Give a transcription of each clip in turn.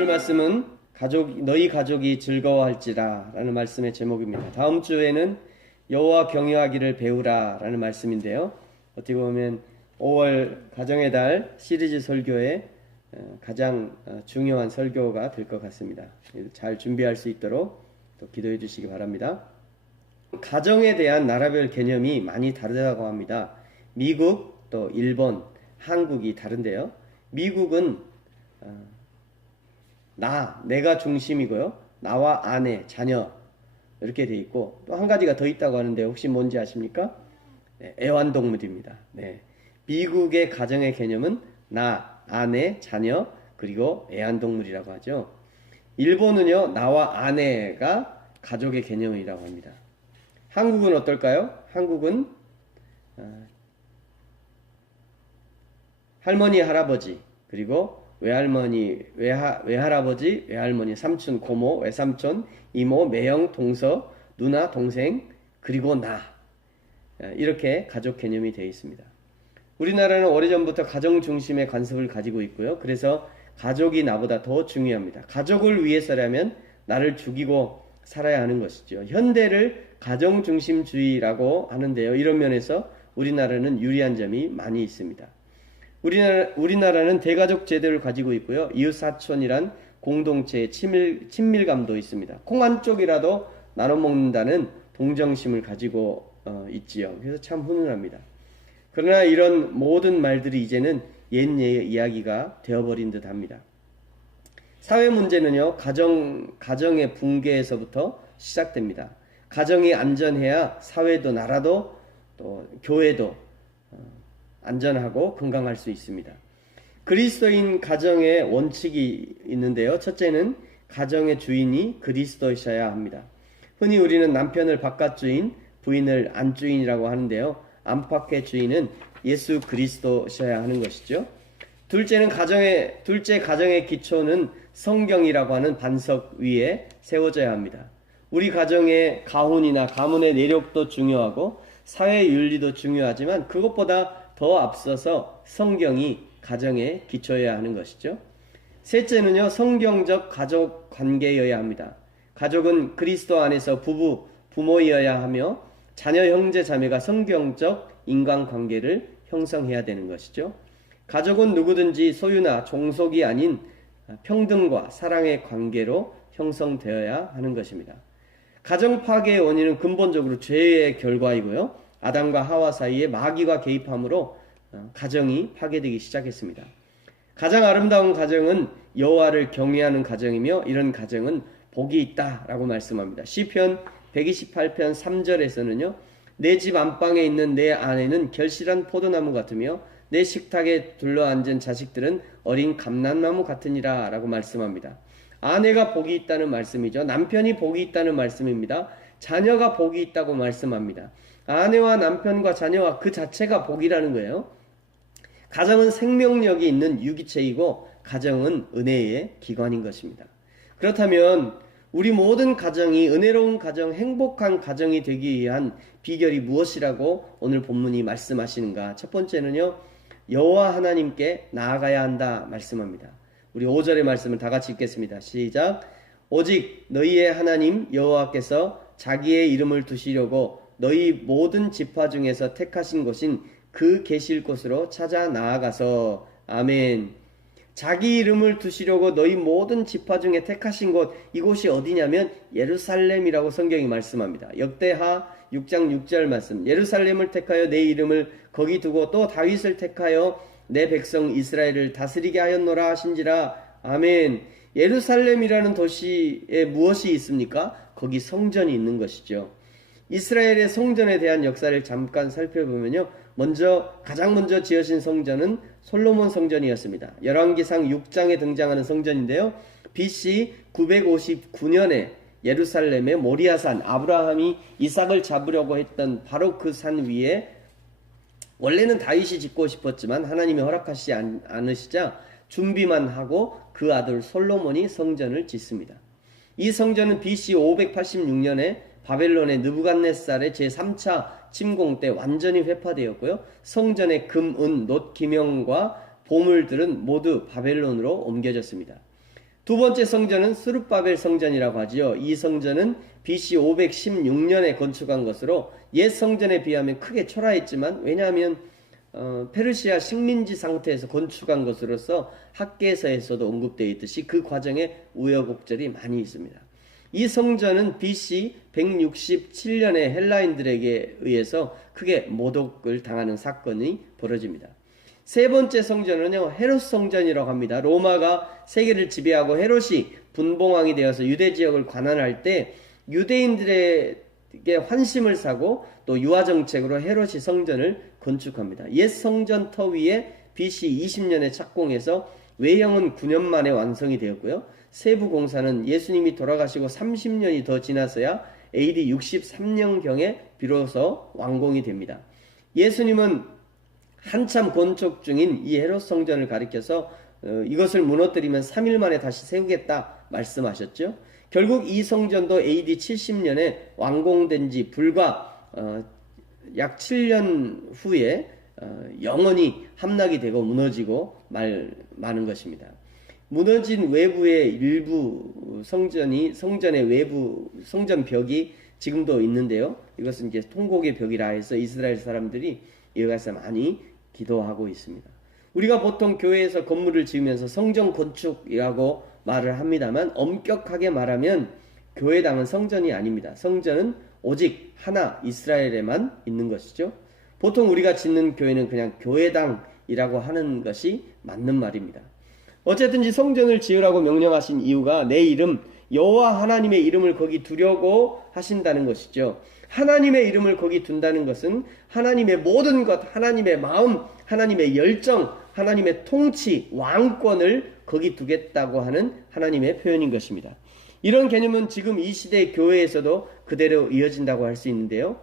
오늘 말씀은 너희 가족이 즐거워할지라 라는 말씀의 제목입니다. 다음 주에는 여호와 경외하기를 배우라 라는 말씀인데요. 어떻게 보면 5월 가정의 달 시리즈 설교의 가장 중요한 설교가 될 것 같습니다. 잘 준비할 수 있도록 또 기도해 주시기 바랍니다. 가정에 대한 나라별 개념이 많이 다르다고 합니다. 미국, 또 일본, 한국이 다른데요. 미국은 내가 중심이고요. 나와 아내, 자녀 이렇게 돼 있고 또 한 가지가 더 있다고 하는데 혹시 뭔지 아십니까? 네, 애완동물입니다. 네. 미국의 가정의 개념은 나, 아내, 자녀 그리고 애완동물이라고 하죠. 일본은요. 나와 아내가 가족의 개념이라고 합니다. 한국은 어떨까요? 한국은 할머니, 할아버지 그리고 외할머니, 외할아버지, 외할머니, 삼촌, 고모, 외삼촌, 이모, 매형, 동서, 누나, 동생, 그리고 나. 이렇게 가족 개념이 되어 있습니다. 우리나라는 오래전부터 가정 중심의 관습을 가지고 있고요. 그래서 가족이 나보다 더 중요합니다. 가족을 위해서라면 나를 죽이고 살아야 하는 것이죠. 현대를 가정 중심주의라고 하는데요. 이런 면에서 우리나라는 유리한 점이 많이 있습니다. 우리나라는 대가족 제도를 가지고 있고요. 이웃사촌이란 공동체의 친밀감도 있습니다. 콩 한 쪽이라도 나눠 먹는다는 동정심을 가지고 있지요. 그래서 참 훈훈합니다. 그러나 이런 모든 말들이 이제는 옛 이야기가 되어버린 듯 합니다. 사회 문제는요. 가정의 붕괴에서부터 시작됩니다. 가정이 안전해야 사회도 나라도 또 교회도 안전하고 건강할 수 있습니다. 그리스도인 가정의 원칙이 있는데요. 첫째는 가정의 주인이 그리스도이셔야 합니다. 흔히 우리는 남편을 바깥 주인, 부인을 안 주인이라고 하는데요. 안팎의 주인은 예수 그리스도셔야 하는 것이죠. 둘째 가정의 기초는 성경이라고 하는 반석 위에 세워져야 합니다. 우리 가정의 가훈이나 가문의 내력도 중요하고 사회 윤리도 중요하지만 그것보다 더 앞서서 성경이 가정의 기초여야 하는 것이죠. 셋째는요. 성경적 가족 관계여야 합니다. 가족은 그리스도 안에서 부모여야 하며 자녀, 형제, 자매가 성경적 인간관계를 형성해야 되는 것이죠. 가족은 누구든지 소유나 종속이 아닌 평등과 사랑의 관계로 형성되어야 하는 것입니다. 가정 파괴의 원인은 근본적으로 죄의 결과이고요. 아담과 하와 사이에 마귀가 개입함으로 가정이 파괴되기 시작했습니다. 가장 아름다운 가정은 여호와를 경외하는 가정이며 이런 가정은 복이 있다라고 말씀합니다. 시편 128편 3절에서는요. 내 집 안방에 있는 내 아내는 결실한 포도나무 같으며 내 식탁에 둘러앉은 자식들은 어린 감람나무 같으니라 라고 말씀합니다. 아내가 복이 있다는 말씀이죠. 남편이 복이 있다는 말씀입니다. 자녀가 복이 있다고 말씀합니다. 아내와 남편과 자녀와 그 자체가 복이라는 거예요. 가정은 생명력이 있는 유기체이고 가정은 은혜의 기관인 것입니다. 그렇다면 우리 모든 가정이 은혜로운 가정, 행복한 가정이 되기 위한 비결이 무엇이라고 오늘 본문이 말씀하시는가? 첫 번째는요. 여호와 하나님께 나아가야 한다 말씀합니다. 우리 5절의 말씀을 다 같이 읽겠습니다. 시작. 오직 너희의 하나님 여호와께서 자기의 이름을 두시려고 너희 모든 지파 중에서 택하신 곳인 그 계실 곳으로 찾아 나아가서 아멘. 자기 이름을 두시려고 너희 모든 지파 중에 택하신 곳, 이곳이 어디냐면 예루살렘이라고 성경이 말씀합니다. 역대하 6장 6절 말씀. 예루살렘을 택하여 내 이름을 거기 두고 또 다윗을 택하여 내 백성 이스라엘을 다스리게 하였노라 하신지라. 아멘. 예루살렘이라는 도시에 무엇이 있습니까? 거기 성전이 있는 것이죠. 이스라엘의 성전에 대한 역사를 잠깐 살펴보면요. 가장 먼저 지어진 성전은 솔로몬 성전이었습니다. 열왕기상 6장에 등장하는 성전인데요. BC 959년에 예루살렘의 모리아산, 아브라함이 이삭을 잡으려고 했던 바로 그 산 위에 원래는 다윗이 짓고 싶었지만 하나님이 허락하시지 않으시자 준비만 하고 그 아들 솔로몬이 성전을 짓습니다. 이 성전은 BC 586년에 바벨론의 느부갓네살의 제3차 침공 때 완전히 회파되었고요. 성전의 금, 은, 놋, 기명과 보물들은 모두 바벨론으로 옮겨졌습니다. 두 번째 성전은 스룹바벨 성전이라고 하지요. 이 성전은 BC 516년에 건축한 것으로 옛 성전에 비하면 크게 초라했지만, 왜냐하면 페르시아 식민지 상태에서 건축한 것으로서 학계서에서도 언급되어 있듯이 그 과정에 우여곡절이 많이 있습니다. 이 성전은 BC 167년에 헬라인들에게 의해서 크게 모독을 당하는 사건이 벌어집니다. 세 번째 성전은요, 헤롯 성전이라고 합니다. 로마가 세계를 지배하고 헤롯이 분봉왕이 되어서 유대 지역을 관할할 때 유대인들에게 환심을 사고 또 유화 정책으로 헤롯이 성전을 건축합니다. 옛 성전 터 위에 BC 20년에 착공해서 외형은 9년 만에 완성이 되었고요. 세부 공사는 예수님이 돌아가시고 30년이 더 지나서야 AD 63년경에 비로소 완공이 됩니다. 예수님은 한참 건축 중인 이 헤롯 성전을 가리켜서 이것을 무너뜨리면 3일 만에 다시 세우겠다 말씀하셨죠. 결국 이 성전도 AD 70년에 완공된 지 불과 약 7년 후에 영원히 함락이 되고 무너지고 마는 것입니다. 무너진 외부의 일부 성전의 외부 성전 벽이 지금도 있는데요. 이것은 이제 통곡의 벽이라 해서 이스라엘 사람들이 이와 같이 많이 기도하고 있습니다. 우리가 보통 교회에서 건물을 지으면서 성전 건축이라고 말을 합니다만, 엄격하게 말하면 교회당은 성전이 아닙니다. 성전은 오직 하나 이스라엘에만 있는 것이죠. 보통 우리가 짓는 교회는 그냥 교회당이라고 하는 것이 맞는 말입니다. 어쨌든지 성전을 지으라고 명령하신 이유가 내 이름 여호와 하나님의 이름을 거기 두려고 하신다는 것이죠. 하나님의 이름을 거기 둔다는 것은 하나님의 모든 것, 하나님의 마음, 하나님의 열정, 하나님의 통치, 왕권을 거기 두겠다고 하는 하나님의 표현인 것입니다. 이런 개념은 지금 이 시대의 교회에서도 그대로 이어진다고 할 수 있는데요.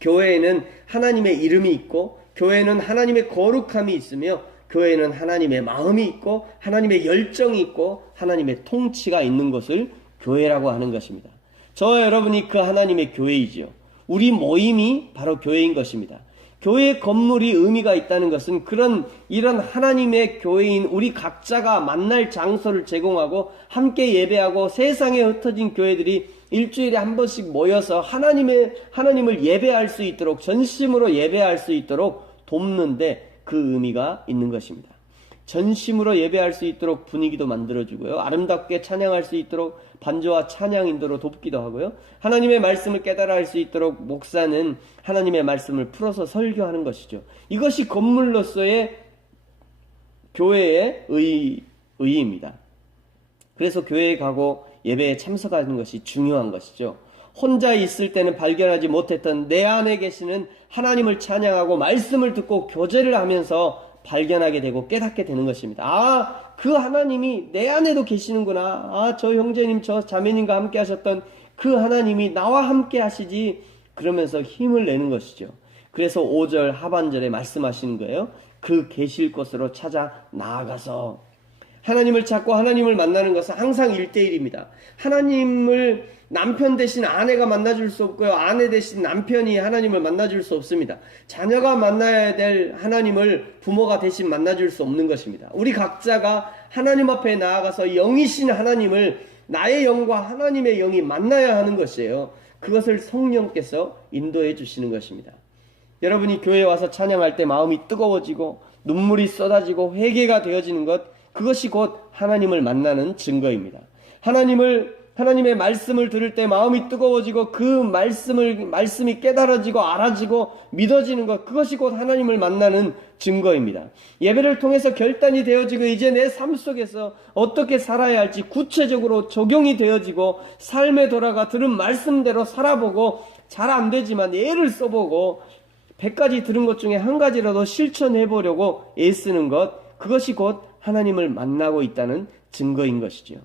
교회에는 하나님의 이름이 있고, 교회에는 하나님의 거룩함이 있으며, 교회에는 하나님의 마음이 있고, 하나님의 열정이 있고, 하나님의 통치가 있는 것을 교회라고 하는 것입니다. 저와 여러분이 그 하나님의 교회이지요. 우리 모임이 바로 교회인 것입니다. 교회 건물이 의미가 있다는 것은 이런 하나님의 교회인 우리 각자가 만날 장소를 제공하고 함께 예배하고, 세상에 흩어진 교회들이 일주일에 한 번씩 모여서 하나님을 예배할 수 있도록, 전심으로 예배할 수 있도록 돕는데 그 의미가 있는 것입니다. 전심으로 예배할 수 있도록 분위기도 만들어주고요. 아름답게 찬양할 수 있도록 반주와 찬양 인도로 돕기도 하고요. 하나님의 말씀을 깨달아 할 수 있도록 목사는 하나님의 말씀을 풀어서 설교하는 것이죠. 이것이 건물로서의 교회의 의의입니다. 그래서 교회에 가고 예배에 참석하는 것이 중요한 것이죠. 혼자 있을 때는 발견하지 못했던 내 안에 계시는 하나님을 찬양하고 말씀을 듣고 교제를 하면서 발견하게 되고 깨닫게 되는 것입니다. 그 하나님이 내 안에도 계시는구나. 저 형제님, 저 자매님과 함께 하셨던 그 하나님이 나와 함께 하시지. 그러면서 힘을 내는 것이죠. 그래서 5절 하반절에 말씀하시는 거예요. 그 계실 곳으로 찾아 나아가서. 하나님을 찾고 하나님을 만나는 것은 항상 1대1입니다. 하나님을 남편 대신 아내가 만나줄 수 없고요. 아내 대신 남편이 하나님을 만나줄 수 없습니다. 자녀가 만나야 될 하나님을 부모가 대신 만나줄 수 없는 것입니다. 우리 각자가 하나님 앞에 나아가서 영이신 하나님을 나의 영과 하나님의 영이 만나야 하는 것이에요. 그것을 성령께서 인도해 주시는 것입니다. 여러분이 교회에 와서 찬양할 때 마음이 뜨거워지고 눈물이 쏟아지고 회개가 되어지는 것, 그것이 곧 하나님을 만나는 증거입니다. 하나님의 말씀을 들을 때 마음이 뜨거워지고 그 말씀이 깨달아지고 알아지고 믿어지는 것, 그것이 곧 하나님을 만나는 증거입니다. 예배를 통해서 결단이 되어지고 이제 내 삶 속에서 어떻게 살아야 할지 구체적으로 적용이 되어지고 삶에 돌아가 들은 말씀대로 살아보고 잘 안 되지만 예를 써보고 100가지 들은 것 중에 한 가지라도 실천해보려고 애쓰는 것, 그것이 곧 하나님을 만나고 있다는 증거인 것이죠.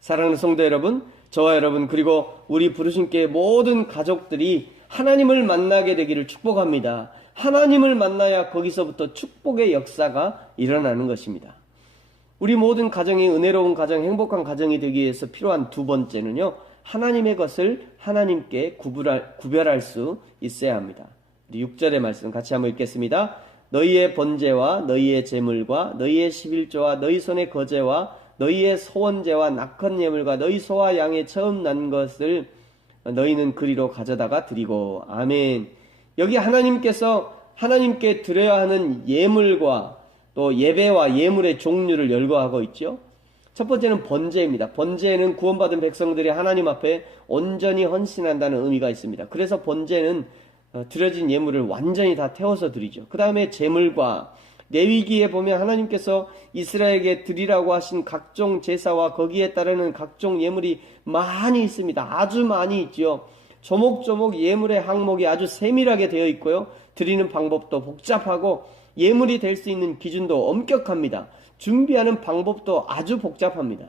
사랑하는 성도 여러분, 저와 여러분, 그리고 우리 부르심교회 모든 가족들이 하나님을 만나게 되기를 축복합니다. 하나님을 만나야 거기서부터 축복의 역사가 일어나는 것입니다. 우리 모든 가정이 은혜로운 가정, 행복한 가정이 되기 위해서 필요한 두 번째는요, 하나님의 것을 하나님께 구별할 수 있어야 합니다. 6절의 말씀 같이 한번 읽겠습니다. 너희의 번제와 너희의 제물과 너희의 11조와 너희 손의 거제와 너희의 소원제와 낙헌 예물과 너희 소와 양의 처음 난 것을 너희는 그리로 가져다가 드리고. 아멘. 여기 하나님께서 하나님께 드려야 하는 예물과 또 예배와 예물의 종류를 열거하고 있죠. 첫 번째는 번제입니다. 번제에는 구원받은 백성들이 하나님 앞에 온전히 헌신한다는 의미가 있습니다. 그래서 번제는 드려진 예물을 완전히 다 태워서 드리죠. 그 다음에 제물과 레위기에 보면 하나님께서 이스라엘에게 드리라고 하신 각종 제사와 거기에 따르는 각종 예물이 많이 있습니다. 아주 많이 있죠. 조목조목 예물의 항목이 아주 세밀하게 되어 있고요. 드리는 방법도 복잡하고 예물이 될 수 있는 기준도 엄격합니다. 준비하는 방법도 아주 복잡합니다.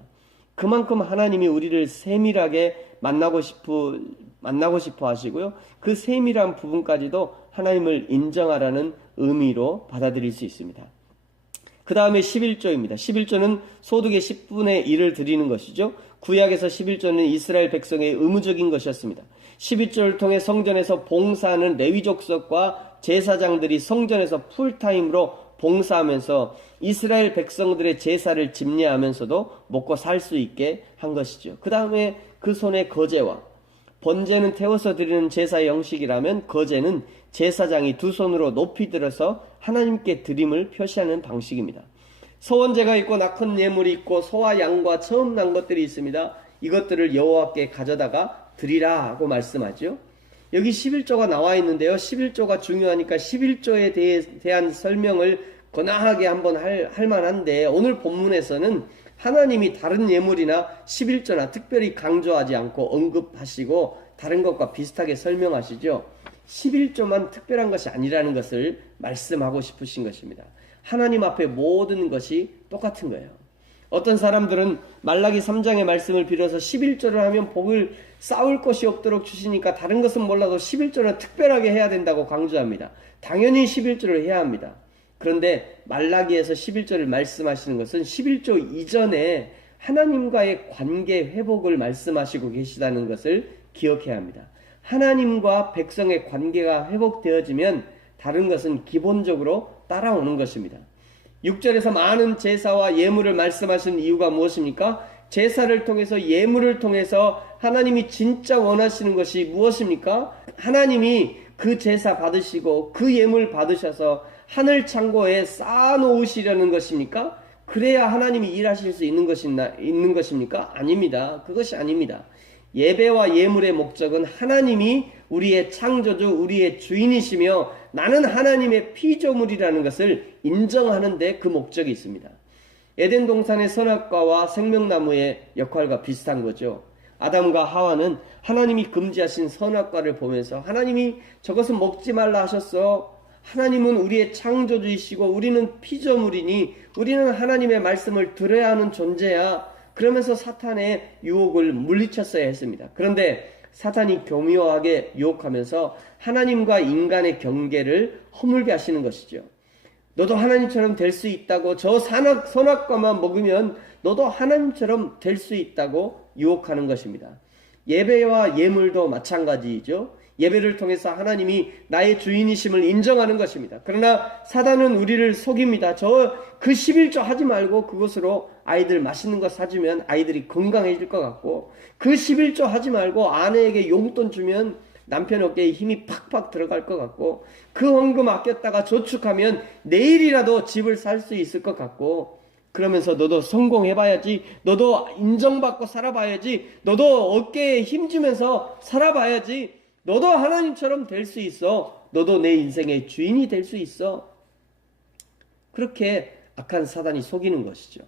그만큼 하나님이 우리를 세밀하게 만나고 싶어 하시고요. 그 세밀한 부분까지도 하나님을 인정하라는 의미로 받아들일 수 있습니다. 그 다음에 11조입니다. 11조는 소득의 10분의 1을 드리는 것이죠. 구약에서 11조는 이스라엘 백성의 의무적인 것이었습니다. 11조를 통해 성전에서 봉사하는 레위 족속과 제사장들이 성전에서 풀타임으로 봉사하면서 이스라엘 백성들의 제사를 집례하면서도 먹고 살 수 있게 한 것이죠. 그 다음에 그 손에 거제와 번제는 태워서 드리는 제사의 형식이라면 거제는 제사장이 두 손으로 높이 들어서 하나님께 드림을 표시하는 방식입니다. 소원제가 있고 낙헌 예물이 있고 소와 양과 처음 난 것들이 있습니다. 이것들을 여호와께 가져다가 드리라 하고 말씀하죠. 여기 11조가 나와 있는데요. 11조가 중요하니까 11조에 대한 설명을 거나하게 한번 할 만한데, 오늘 본문에서는 하나님이 다른 예물이나 11조나 특별히 강조하지 않고 언급하시고 다른 것과 비슷하게 설명하시죠. 11조만 특별한 것이 아니라는 것을 말씀하고 싶으신 것입니다. 하나님 앞에 모든 것이 똑같은 거예요. 어떤 사람들은 말라기 3장의 말씀을 빌어서 11조를 하면 복을 쌓을 것이 없도록 주시니까 다른 것은 몰라도 11조는 특별하게 해야 된다고 강조합니다. 당연히 11조를 해야 합니다. 그런데 말라기에서 11조를 말씀하시는 것은 11조 이전에 하나님과의 관계 회복을 말씀하시고 계시다는 것을 기억해야 합니다. 하나님과 백성의 관계가 회복되어지면 다른 것은 기본적으로 따라오는 것입니다. 6절에서 많은 제사와 예물을 말씀하시는 이유가 무엇입니까? 제사를 통해서 예물을 통해서 하나님이 진짜 원하시는 것이 무엇입니까? 하나님이 그 제사 받으시고 그 예물 받으셔서 하늘 창고에 쌓아놓으시려는 것입니까? 그래야 하나님이 일하실 수 있는 것입니까? 아닙니다. 그것이 아닙니다. 예배와 예물의 목적은 하나님이 우리의 창조주, 우리의 주인이시며 나는 하나님의 피조물이라는 것을 인정하는 데 그 목적이 있습니다. 에덴 동산의 선악과와 생명나무의 역할과 비슷한 거죠. 아담과 하와는 하나님이 금지하신 선악과를 보면서 하나님이 저것은 먹지 말라 하셨어. 하나님은 우리의 창조주이시고 우리는 피조물이니 우리는 하나님의 말씀을 들어야 하는 존재야. 그러면서 사탄의 유혹을 물리쳤어야 했습니다. 그런데 사탄이 교묘하게 유혹하면서 하나님과 인간의 경계를 허물게 하시는 것이죠. 너도 하나님처럼 될 수 있다고, 저 선악과만 먹으면 너도 하나님처럼 될 수 있다고 유혹하는 것입니다. 예배와 예물도 마찬가지이죠. 예배를 통해서 하나님이 나의 주인이심을 인정하는 것입니다. 그러나 사단은 우리를 속입니다. 그 11조 하지 말고 그것으로 아이들 맛있는 거 사주면 아이들이 건강해질 것 같고, 그 11조 하지 말고 아내에게 용돈 주면 남편 어깨에 힘이 팍팍 들어갈 것 같고, 그 헌금 아꼈다가 저축하면 내일이라도 집을 살 수 있을 것 같고, 그러면서 너도 성공해봐야지, 너도 인정받고 살아봐야지, 너도 어깨에 힘주면서 살아봐야지, 너도 하나님처럼 될 수 있어, 너도 내 인생의 주인이 될 수 있어. 그렇게 악한 사단이 속이는 것이죠.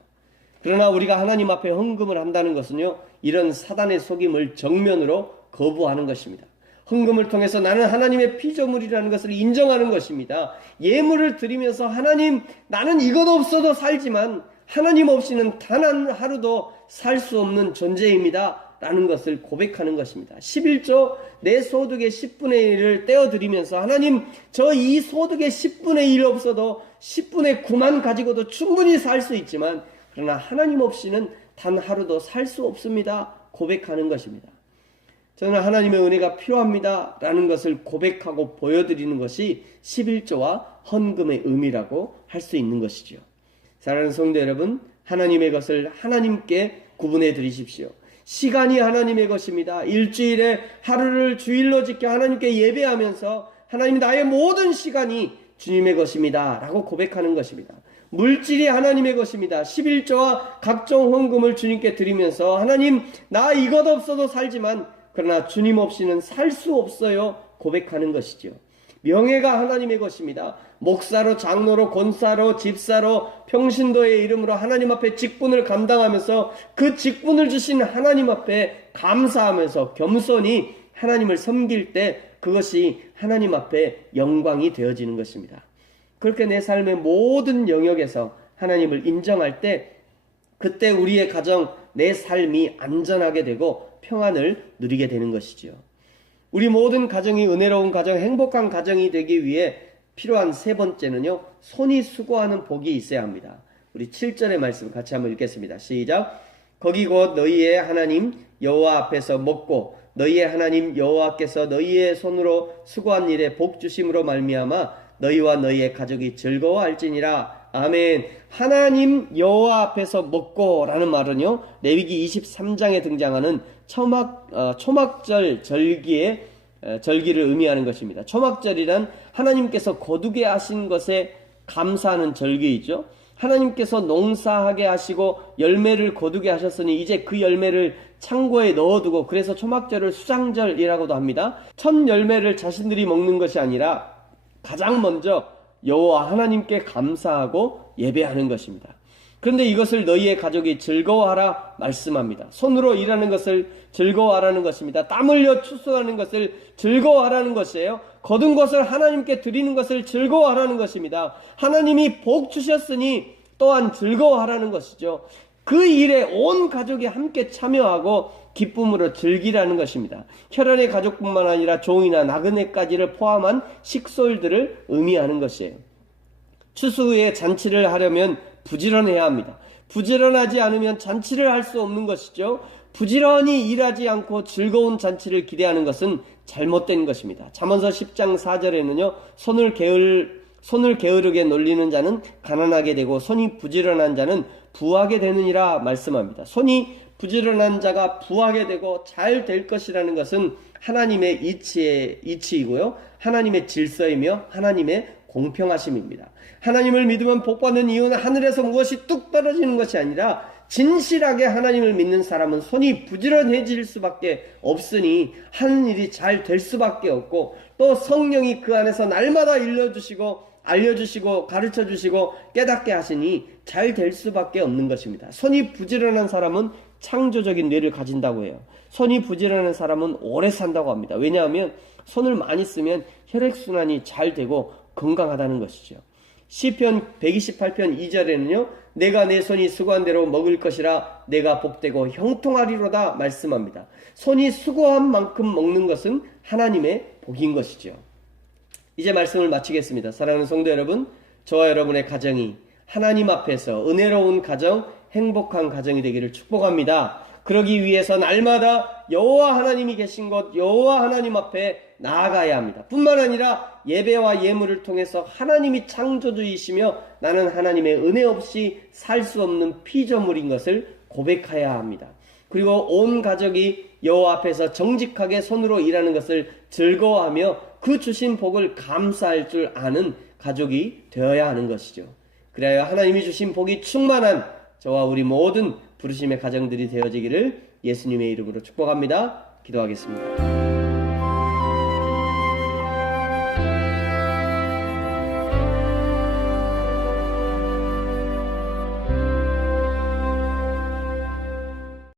그러나 우리가 하나님 앞에 헌금을 한다는 것은요, 이런 사단의 속임을 정면으로 거부하는 것입니다. 헌금을 통해서 나는 하나님의 피조물이라는 것을 인정하는 것입니다. 예물을 드리면서 하나님, 나는 이것 없어도 살지만 하나님 없이는 단 한 하루도 살 수 없는 존재입니다 라는 것을 고백하는 것입니다. 11조 내 소득의 10분의 1을 떼어드리면서 하나님, 저 이 소득의 10분의 1 없어도 10분의 9만 가지고도 충분히 살 수 있지만 그러나 하나님 없이는 단 하루도 살 수 없습니다 고백하는 것입니다. 저는 하나님의 은혜가 필요합니다 라는 것을 고백하고 보여드리는 것이 11조와 헌금의 의미라고 할 수 있는 것이죠. 사랑하는 성도 여러분, 하나님의 것을 하나님께 구분해 드리십시오. 시간이 하나님의 것입니다. 일주일에 하루를 주일로 지켜 하나님께 예배하면서 하나님, 나의 모든 시간이 주님의 것입니다 라고 고백하는 것입니다. 물질이 하나님의 것입니다. 11조와 각종 헌금을 주님께 드리면서 하나님, 나 이것 없어도 살지만 그러나 주님 없이는 살 수 없어요 고백하는 것이죠. 명예가 하나님의 것입니다. 목사로, 장로로, 권사로, 집사로, 평신도의 이름으로 하나님 앞에 직분을 감당하면서 그 직분을 주신 하나님 앞에 감사하면서 겸손히 하나님을 섬길 때 그것이 하나님 앞에 영광이 되어지는 것입니다. 그렇게 내 삶의 모든 영역에서 하나님을 인정할 때 그때 우리의 가정, 내 삶이 안전하게 되고 평안을 누리게 되는 것이지요. 우리 모든 가정이 은혜로운 가정, 행복한 가정이 되기 위해 필요한 세 번째는요, 손이 수고하는 복이 있어야 합니다. 우리 7절의 말씀 같이 한번 읽겠습니다. 시작. 거기 곧 너희의 하나님 여호와 앞에서 먹고 너희의 하나님 여호와께서 너희의 손으로 수고한 일에 복 주심으로 말미암아 너희와 너희의 가족이 즐거워할지니라. 아멘. 하나님 여호와 앞에서 먹고 라는 말은요, 레위기 23장에 등장하는 초막절 절기를 의미하는 것입니다. 초막절이란 하나님께서 거두게 하신 것에 감사하는 절기이죠. 하나님께서 농사하게 하시고 열매를 거두게 하셨으니 이제 그 열매를 창고에 넣어두고, 그래서 초막절을 수장절이라고도 합니다. 첫 열매를 자신들이 먹는 것이 아니라 가장 먼저 여호와 하나님께 감사하고 예배하는 것입니다. 그런데 이것을 너희의 가족이 즐거워하라 말씀합니다. 손으로 일하는 것을 즐거워하라는 것입니다. 땀 흘려 추수하는 것을 즐거워하라는 것이에요. 거둔 것을 하나님께 드리는 것을 즐거워하라는 것입니다. 하나님이 복 주셨으니 또한 즐거워하라는 것이죠. 그 일에 온 가족이 함께 참여하고 기쁨으로 즐기라는 것입니다. 혈연의 가족뿐만 아니라 종이나 나그네까지를 포함한 식솔들을 의미하는 것이에요. 추수 후에 잔치를 하려면 부지런해야 합니다. 부지런하지 않으면 잔치를 할 수 없는 것이죠. 부지런히 일하지 않고 즐거운 잔치를 기대하는 것은 잘못된 것입니다. 잠언서 10장 4절에는요, 손을 게으르게 놀리는 자는 가난하게 되고 손이 부지런한 자는 부하게 되느니라 말씀합니다. 손이 부지런한 자가 부하게 되고 잘 될 것이라는 것은 하나님의 이치이고요, 하나님의 질서이며 하나님의 공평하심입니다. 하나님을 믿으면 복받는 이유는 하늘에서 무엇이 뚝 떨어지는 것이 아니라 진실하게 하나님을 믿는 사람은 손이 부지런해질 수밖에 없으니 하는 일이 잘 될 수밖에 없고, 또 성령이 그 안에서 날마다 일러주시고 알려주시고 가르쳐주시고 깨닫게 하시니 잘 될 수밖에 없는 것입니다. 손이 부지런한 사람은 창조적인 뇌를 가진다고 해요. 손이 부지런한 사람은 오래 산다고 합니다. 왜냐하면 손을 많이 쓰면 혈액순환이 잘 되고 건강하다는 것이죠. 시편 128편 2절에는요, 내가 내 손이 수고한 대로 먹을 것이라 내가 복되고 형통하리로다 말씀합니다. 손이 수고한 만큼 먹는 것은 하나님의 복인 것이죠. 이제 말씀을 마치겠습니다. 사랑하는 성도 여러분, 저와 여러분의 가정이 하나님 앞에서 은혜로운 가정, 행복한 가정이 되기를 축복합니다. 그러기 위해서 날마다 여호와 하나님이 계신 곳, 여호와 하나님 앞에 나아가야 합니다. 뿐만 아니라 예배와 예물을 통해서 하나님이 창조주이시며 나는 하나님의 은혜 없이 살 수 없는 피조물인 것을 고백해야 합니다. 그리고 온 가족이 여호와 앞에서 정직하게 손으로 일하는 것을 즐거워하며 그 주신 복을 감사할 줄 아는 가족이 되어야 하는 것이죠. 그래야 하나님이 주신 복이 충만한 저와 우리 모든 부르심의 가정들이 되어지기를 예수님의 이름으로 축복합니다. 기도하겠습니다.